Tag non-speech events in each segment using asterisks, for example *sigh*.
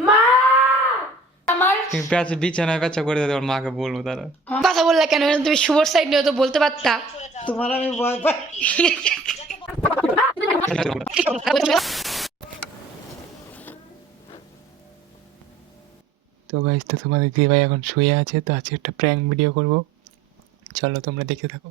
মা তুমি বিছানায় প্যাচা করে দেবে ওর মাকে বলব তারা কথা বললে কেন তুমি শুভর সাইড নিয়ে তো বলতে পারতা তোমার আমি ভয় পাই তো গাইজ তো তোমাদের দিয়ে ভাই এখন শুয়ে আছে তো আজকে একটা প্র্যাঙ্ক ভিডিও করব চলো তোমরা দেখে থাকো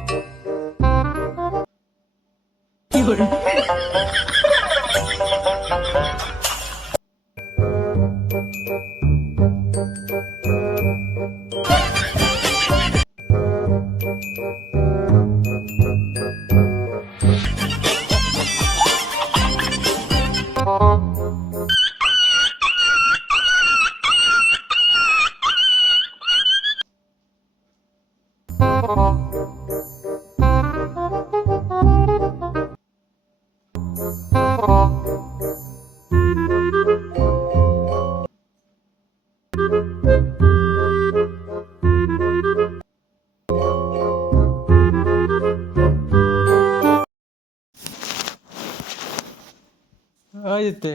ওই যেতে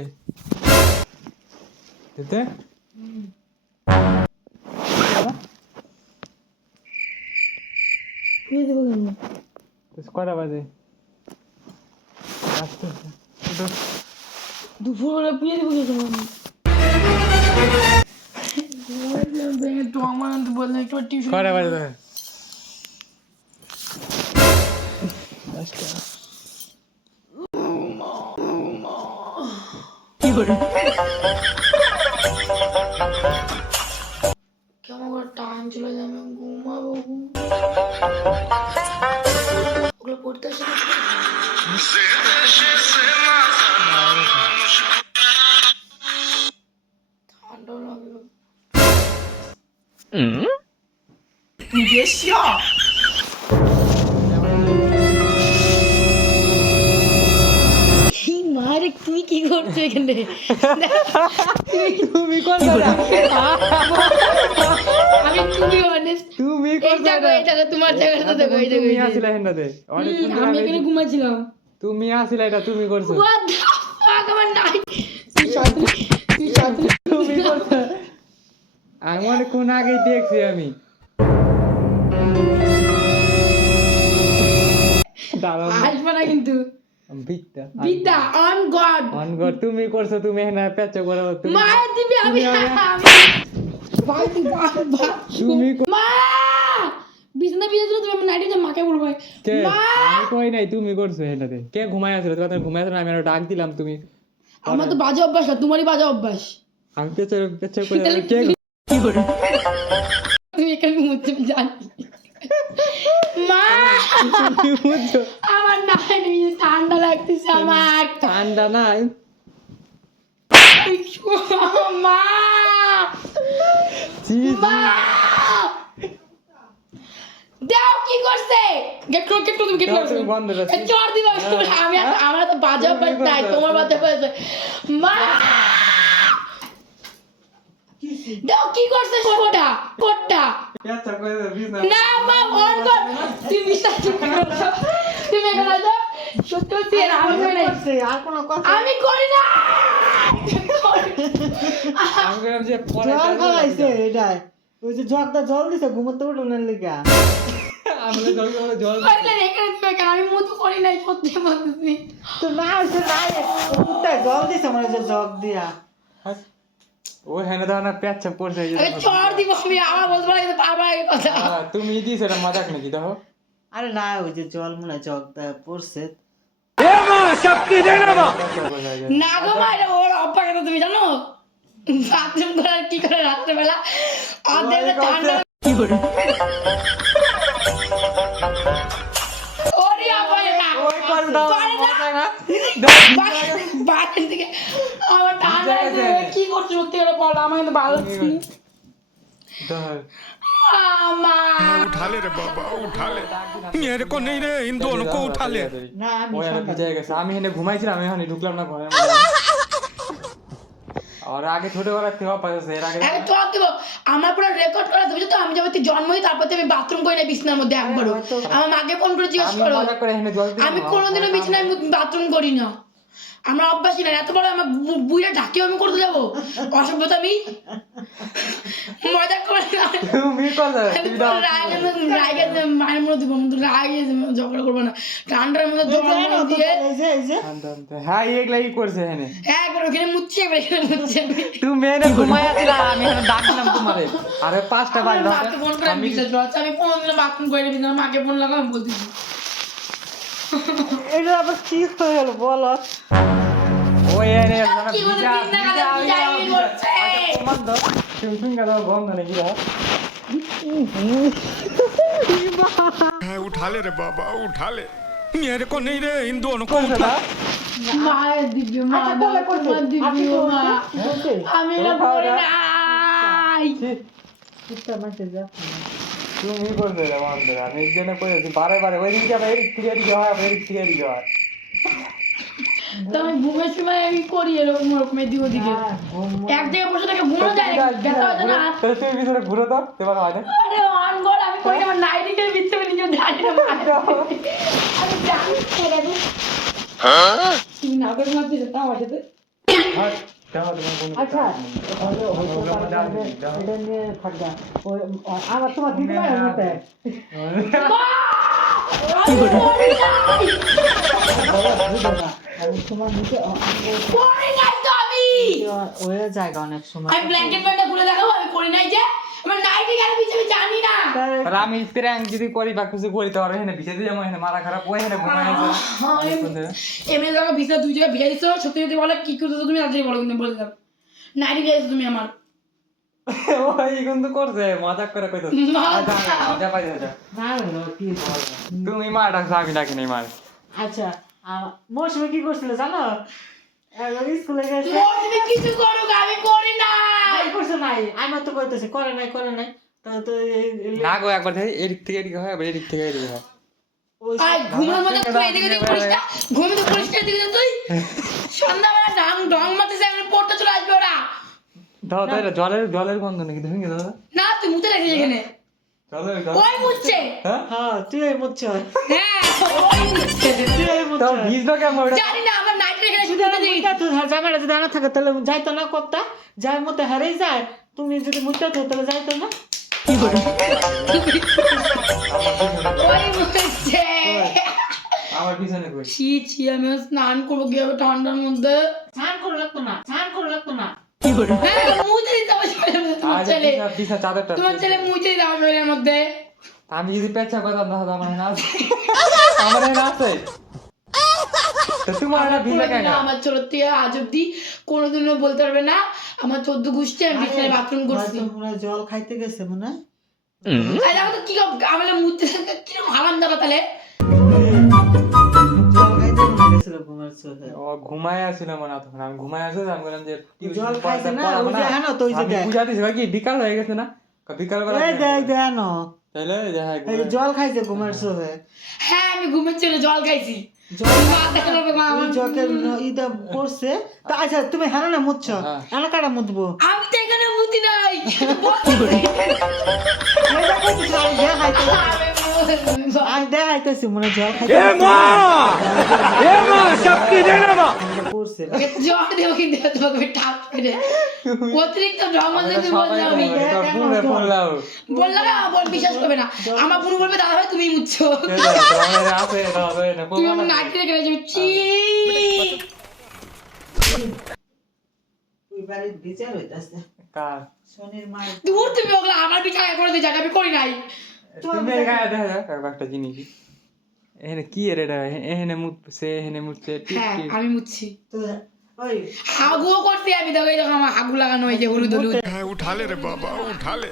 যেতে কটা বাজে? দুপুরবেলা বিয়ে দেবো বললাম কটা বাজে তোর কেমন করে টাইম চলে যাবে ঘুমাবো ওগুলো পড়তে আসে না। ঠান্ডা লাগবে এই কি করছ এখানে তুমি কোন আমি তুমি অনেস্ট তুমি এই দেখো এই দেখো তোমার জায়গাটা দেখো এই দেখো তুমি এই দেখো। আসিলা হেন্দাতে অনেক হুম, আমি এখানে ঘুমাচ্ছিলাম তুমি আসিলা এটা তুমি করছ What the fuck আমার নাই তুই সাঁতরে তুই সাঁতরে তুমি করছ আমি অনেকক্ষণ আগেই দেখছি আমি দাঁড়াও আসবে না কিন্তু বিদ্যা বিদ্যা অন গড অনগর তুমি করছ তুমি এখানে পেঁচা করো তুমি মায়ের দিবি আমি। তুমি আমি- আমি- ভাই তুই তুমি ক- মা বিছানা বিছানা তুমি আমি নাইটে মাকে বলব। কে? মা আমি কই নাই তুমি করছ এটাতে কে ঘুমায় আসলে তোমার ঘুমায় আসলে আমি আরও ডাক দিলাম তুমি আমার তো বাজে অভ্যাস না তোমারই বাজে অভ্যাস। আমি পেঁচা পেঁচা করে তাহলে কে তুমি এখানে আমি জানি। *laughs* মা আমার নাই ঠান্ডা লাগতেছে আমার। ঠান্ডা নাই। মা। দাও কি করছে? গেট বন্ধ আমি আমার তো বাজে অভ্যাস নাই তোমার বাজে মা। দাও কি করছে কোটা কোটা পেঁচা করে বিছনা না মা অন কর তুমি বিশ্বাস করো তুমি এখানে আসো সত্যি সত্যি আমি করি নাই। করছে, আর কোনো কথা আমি করি না জল কাজে এটাই ওই যে জগদা জল দিছে ঘুমোতে উঠোনের লিগা আমি মতো করি নাই সত্যি বলতেছি তো না জল দিছে মানে জগ দিয়া ও হ্যাঁ দাও না পড়ছে এই যে আরে চর দিব আমি আমার বলতে পারি পারবার আগে কথা। তুমি দিয়েছ এটা মজাক নাকি দেখো। আরে না ওই যে জল মনে জগদা পড়ছে। না গো মা এটা ওর অভ্যাস আছে তুমি জানো? বাথরুম করার কি করে রাত্রেবেলা? আর দেখবে ঠান্ডা ওরে আবার না। ওই করে দাও করে না। মজাক না বা- বাথরুম থেকে আমার ঠান্ডা লাগছে। কি করছো সত্যি করে বলো আমার কিন্তু ভালো লাগছে না। ধর মামা उठा ले रे बाबा उठा ले मेरे को नहीं रे इन दोनों को उठा ले না আমি ওই এনে সন্ধ্যা- ভিজে গেছে আমি এখানে ঘুমাইছিলাম আমি এখানে ঢুকলাম না ঘরের মধ্যে আর আগে ছোটবেলা থেকে অভ্যাস আছে এর আগে আরে তো দিব আমার পুরো রেকর্ড করা বুঝছো তো আমি যখন তুই জন্ম হই তারপর থেকে আমি বাথরুম করি না বিছনার মধ্যে একবারও আমার মাকে ফোন করে জিজ্ঞেস আমি করো মজা করে এখানে জল দিলাম, আমি আমার কোনোদিনও মায়ের বিছানায় বাথরুম করি না আমরা অভ্যাসই না এত বড় আমার বু- বুড়িটা ঢাকিয়ে আমি করতে যাব। অসভ্যতা আমি মজা করে মায়ের মধ্যে দিব কিন্তু রাগে ঝগড়া করব না। ঠান্ডার মধ্যে দিয়ে। হ্যাঁ এগুলাই করছে এখানে। একবার ওখানে মুচ্ছি একবার এখানে মুচ্ছি তুমি আমি এখানে ডাকলাম তোমারে। আরে পাঁচটা মাকে ফোন করে আমি বিশ্বাস করছে আমি কোনোদিনও বাথরুম করে না মাকে ফোন লাগাও আমি বলতেছি। এটা আবার কি হয়ে গেল বলো ওই এনে মানে কি বলে ভিজা তিন ভিজা টাকা ভিজা ভিজা ভিজা। করছে। আচ্ছা, প্রমাণ দাও তুমি তুমি গেল গন্ধ নাকি রে उठा ले रे बाबा उठा ले मेरे को नहीं रे इन दोनों को করছে उठा না মায়ের দিব্য মা আচ্ছা বলে করছে তোমার দিব্য আপনি মা করছে আমি এটা তুমি করছে রে বন্ধ? আমি এই জন্য করেছি বারে বারে ওই দিকে যাবে এদিক থেকে এদিকে হয় আবার এদিক থেকে এদিকে হয়। তো আমি ঘুমের সময় আমি করি এরকম ওরকম এদিক ওদিকে। এক জায়গায় বসে থাকে ঘুমো যায় ব্যথা হতো না? তুমি ভিতরে ঘুরে দাও তোমার হয় না? আরে অন গড আমি করি আমার নাইটিকে ভিতরে নিজে জানি না *laughs* আমি জানি ছেড়ে দিই তুমি না করে মারতে যেতাম আমার সাথে হ্যাঁ, আচ্ছা। এটা নিয়ে আমার তোমার পারে তোমার জায়গা অনেক সময়। আমি ব্ল্যাঙ্কেট প্যান্টটা খুলে দেখাবো আমি করি নাই যে। আমার নাইটি কেন পিছিয়ে আমি জানি না। আর আমি প্র্যাঙ্ক যদি করি বা কিছু করি তো আর এখানে ভিজে দিয়ে এখানে মারা খারাপ ওই এখানে ঘুমাই এমনি জায়গা ভিসা দুই জায়গায় ভিজা দিচ্ছ সত্যি যদি বলে কি করতেছো তুমি তাড়াতাড়ি বলো কিন্তু বলে দিলাম নাইটি গেছো তুমি আমার। ওই কিন্তু করছে মজাক করে কইতো। মজা। মজা পাই যা না হলো কি বলব তুমি মা ডাকছো আমি ডাকি নাই মার। আচ্ছা আ- কি করছিল জানো? একবার স্কুলে গেছে। কিছু করুক আমি করি নাই নাই করছে নাই? আমার তো কইতেছে করে নাই করে নাই। তো এই- এই- না গো একবার দেখি এদিক থেকে এদিকে হয় আবার এদিক থেকে এদিকে হয়। ওই ঘুমের মধ্যে তুই এদিকে এদিকে করিস না। ঘুমে তো করিস না এদিকে তুই। সন্ধ্যাবেলা ডাং ডং মারতে যাই পড়তে চলে আসবে ওরা। দাও তাই জলের জলের গন্ধ নাকি কি দাদা না তুই মুতে রাখিস এখানে। ওই মুছছে হ্যাঁ? হ্যাঁ তুই এই হ্যাঁ ওই মুছছে তুই এই তাও ভিজলো কেমন? জানি না যদি আনা থাকে তাহলে যাইতো না করতা? যার মধ্যে হারেই যায় তুমি যদি তো তাহলে যাইতো না? আমার পিছনে কই? ছি ছি আমি স্নান করব কি হবে ঠান্ডার মধ্যে? স্নান করে লাগতো না স্নান করে লাগতো না। হ্যাঁ তোমার ছেলে। মধ্যে আমি যদি পেচ্ছা করতাম তাহলে আমার এখানে আছে। *laughs* আমার এখানে আছে তো তোমার এটা ভিজে কেন কোনোদিনও আমার ছোট থেকে আজ অব্দি কোনোদিনও বলতে পারবে না। আমার চোদ্দ গোষ্ঠী আমি বিছানায় বাথরুম করছি। হয় জল খাইতে গেছে মনে হয়? আর তো কি আমার মুতে কীরকম হারান দাদা তাহলে? জল খাইতে গেছিল ঘুমের চোখে। ও ঘুমায় আসছিল তখন। আমি ঘুমায় আসলে আমি বললাম যে জল খাইছে না ওই যে হ্যাঁ তো ওই যে পূজা দিছি কি বিকাল হয়ে গেছে না? বিকাল বেলা এই দেখ দেখ না তাইলে দেখা এই যে জল খাইছে ঘুমের চোখে। হ্যাঁ আমি ঘুমের ছেলে জল খাইছি। আচ্ছা তুমি হানো না মুচ্ছ? হ্যাঁ। এলাকাটা মুতবো? আমি তো এখানে মুতি নাই। দেখাইতেছি। মনে হয় জল খাইতে পড়ছে দেবো কিন্তু তোমাকে টাপ করে অতিরিক্ত ড্রামা দেখে বললে আমি বললাম না বিশ্বাস করবে না আমার পুরো বলবে দাদা ভাই তুমি মুচ্ছো আছে তবে না তুমি আমার নাইটি রেখে যাবে চি ওই বিচার হইতাছে কার শনির মার দূর তুমি ওগুলো আমার বিছানায় করে দিয়ে যাবে আমি করি নাই তুমি একটা জিনিস এখানে কি এর এটা এখানে মুছে এখানে মুছে আমি মুছি হাগু করছি আমি তো এই আমার হাগু লাগানো হয়েছে হলুদ হলুদ হ্যাঁ উঠালে রে বাবা উঠালে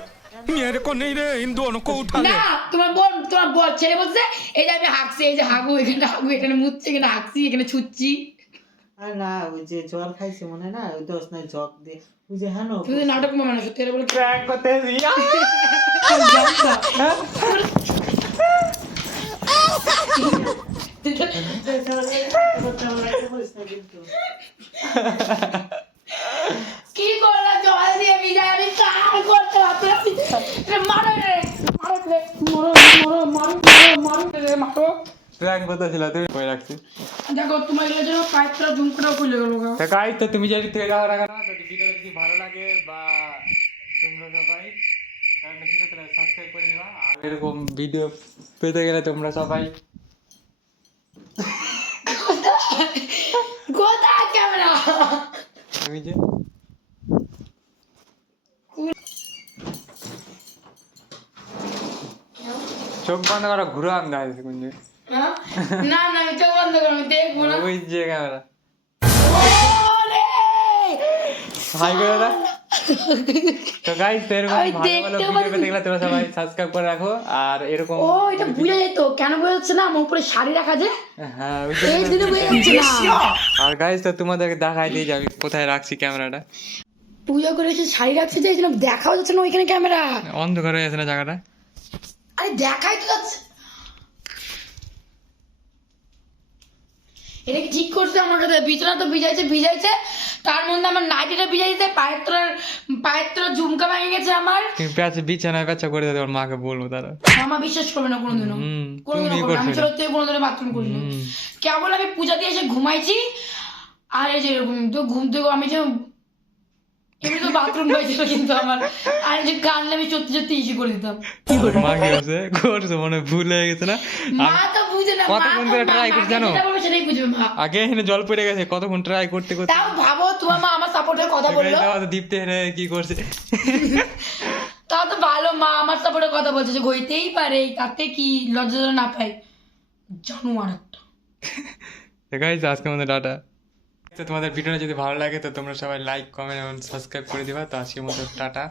মেয়ের কো নেই রে হিন্দু অনকো উঠালে না তোমার বোন তোমার বর ছেলে বলছে এই যে আমি হাগছি এই যে হাগু এখানে হাগু এখানে মুছছি এখানে হাগছি এখানে ছুচ্ছি আর না ওই যে জল খাইছে মনে না ওই দশ নয় জগ দিয়ে ওই যে হ্যাঁ নাটক মানে সত্যি বলে ট্র্যাক করতে কি করলা জল দিয়ে আমি কার করতে মারো রে মারো রে মারো মারো মারো মারো মারো মারো প্র্যাঙ্ক করতেছিল তুমি কই রাখছি দেখো তোমার এগুলো জন্য পাইপটা ঝুমকোটা খুলে গেল গা তো গাইস তো তুমি যদি থেকে যাও না কেন তো ভিডিওটা যদি ভালো লাগে বা তোমরা সবাই করতে সাবস্ক্রাইব করে দিবা আর এরকম ভিডিও পেতে গেলে তোমরা সবাই কোথায় ক্যামেরা তুমি যে চোখ বন্ধ করো ঘুরো আমি দাঁড়িয়েছি কুঞ্জে হ্যাঁ? না না আমি চোখ বন্ধ করো আমি দেখব না ওই যে ক্যামেরা ওরে! হাই করে দাও তো গাইস তো এরকম আমি ভালো ভালো ভিডিও গেলে তোমরা সবাই সাবস্ক্রাইব করে রাখো আর এরকম ও এটা যেত। কেন বোঝা যাচ্ছে না? আমার উপরে শাড়ি রাখা যে। হ্যাঁ এই দিনে বোঝা যাচ্ছে না। আর গাইস তো তোমাদেরকে দেখাই দিয়ে যাবে কোথায় রাখছি ক্যামেরাটা। পূজা করে এসে শাড়ি রাখতে চাইছিলাম দেখাও যাচ্ছে না ওইখানে ক্যামেরা। অন্ধকার হয়ে আছে না জায়গাটা? আরে দেখাই তো যাচ্ছে। এটা কি ঠিক করছে আমার কাছে। বিছানা তো ভিজাইছে ভিজাইছে। তার মধ্যে আমার নাইটিটা ভিজাইছে পায়ের তোলার পায়ের তোলার ঝুমকা ভেঙে গেছে আমার। প্যাচ বিছানায় প্যাচা করে দেবে মাকে বলব তারা মামা বিশ্বাস করবে না কোনোদিনও। কোনোদিনও আমি ছোট থেকে কোনোদিনও বাথরুম করিনি। কেবল আমি পূজা দিয়ে এসে ঘুমাইছি আর এই যে এরকম তো ঘুম থেকে আমি যে এমনি তো বাথরুম পাইছিল কিন্তু আমার। আর যে কানলে আমি সত্যি সত্যি ইস্যু করে দিতাম। মা কি করছে করছে মনে ভুল হয়ে গেছে না? মা তো কতক্ষণ ধরে জানো? আগে এখানে জল পড়ে গেছে কতক্ষণ ট্রাই করতে করতে? তাও ভাবো তোমার মা আমার সাপোর্টের কথা বলল। গাইস, আমাদের হেরে কি করছে? *laughs* তাও তো ভালো মা আমার সাপোর্টের কথা বলছে যে হইতেই পারে তাতে কি লজ্জা না পাই। জানোয়ার একটা। গাইজ আজকে আমাদের ডাটা তো তোমাদের ভিডিওটা যদি ভালো লাগে তো তোমরা সবাই লাইক কমেন্ট এবং সাবস্ক্রাইব করে দিবা। তো আজকের মতো টাটা।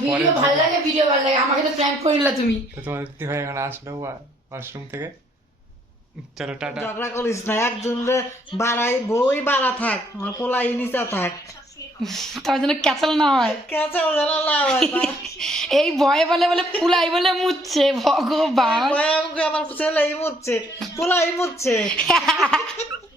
ভিডিও ভালো লাগে ভিডিও ভালো লাগে। আমাকে তো প্র্যাঙ্ক করে তুমি। তো তোমাদের দিদি ভাই এখন আসলো ওয়াশরুম থেকে। চলো টাটা। ঝগড়া করিস না একজন রে বাড়াই বই বাড়া থাক আমার পোলাই নিচা থাক। তার জন্য ক্যাচাল না হয়। ক্যাচাল যেন না হয় এই ভয়ে বলে বলে পুলাই বলে মুচ্ছে ভগবান। ভয় আমাকে আমার ছেলেই মুচ্ছে পোলাই মুচ্ছে। *laughs*